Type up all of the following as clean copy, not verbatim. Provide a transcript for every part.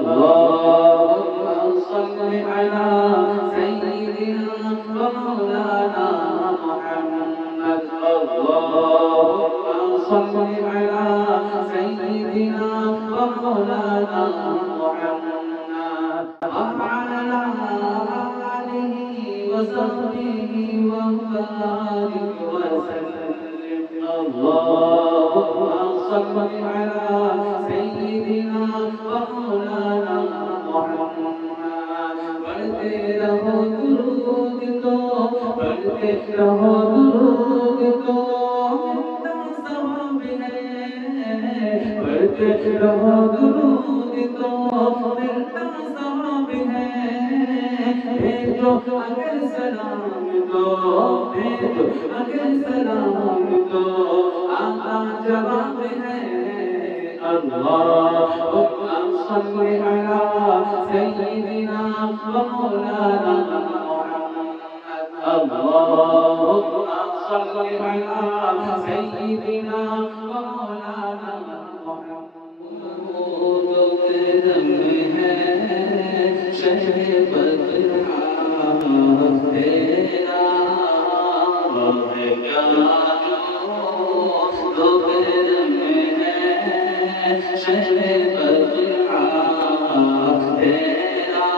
اللهم صل على سيدنا ومولانا محمد اللهم صل على سيدنا ومولانا محمد وعلى آله وصحبه وبارك وسلم اللهم صل على سيدنا ومولانا محمد پڑھتے رہو درود کو پڑھتے رہو درود کو ثواب ہے پڑھتے رہو درود کو ملتا ثواب ہے بھیجو اگر سلام دو بھیجو اگر سلام دو آقا جواب ہے اللهم صل على سيدنا ومولانا محمد اللهم صل على سيدنا ومولانا محمد ہے شہر بدرا تیرا شہر بدرا تیرا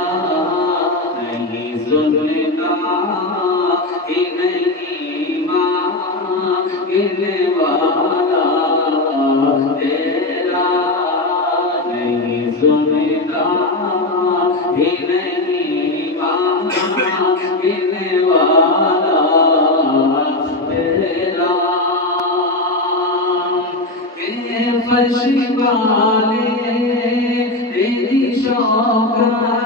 نہیں سنتا ہی نہیں مانگنے والا تیرا نہیں سنتا ہی نہیں مانگنے والا تیرا فرش والے تیری شوکت کا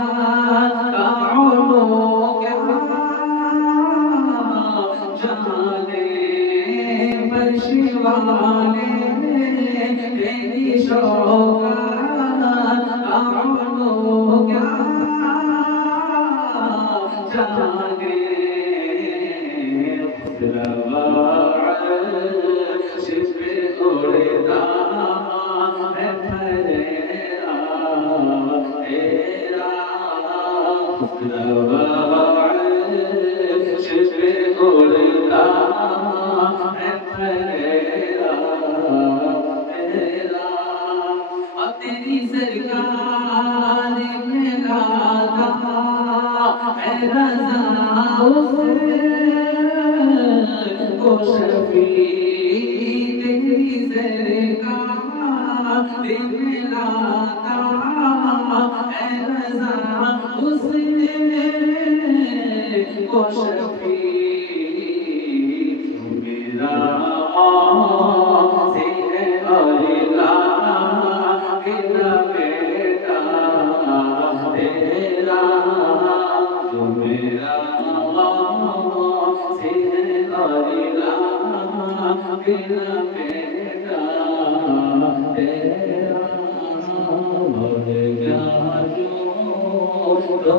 علو کیا جانے فرش والے تیری شوکت کا علو کیا جانے اڑتا ہے تیرا عرش پہ اڑتا ہے تیرا اور تیری سرکار میں لاتا ہے رضا اس کو شفیع تیری سرکار میں لاتا ہے رضا اس کو شفیع میرا سے ہے اللہ میرا بیٹا تیرا جو میرا سے ہے اللہ میرا بیٹا تیرا اور کیا جو تو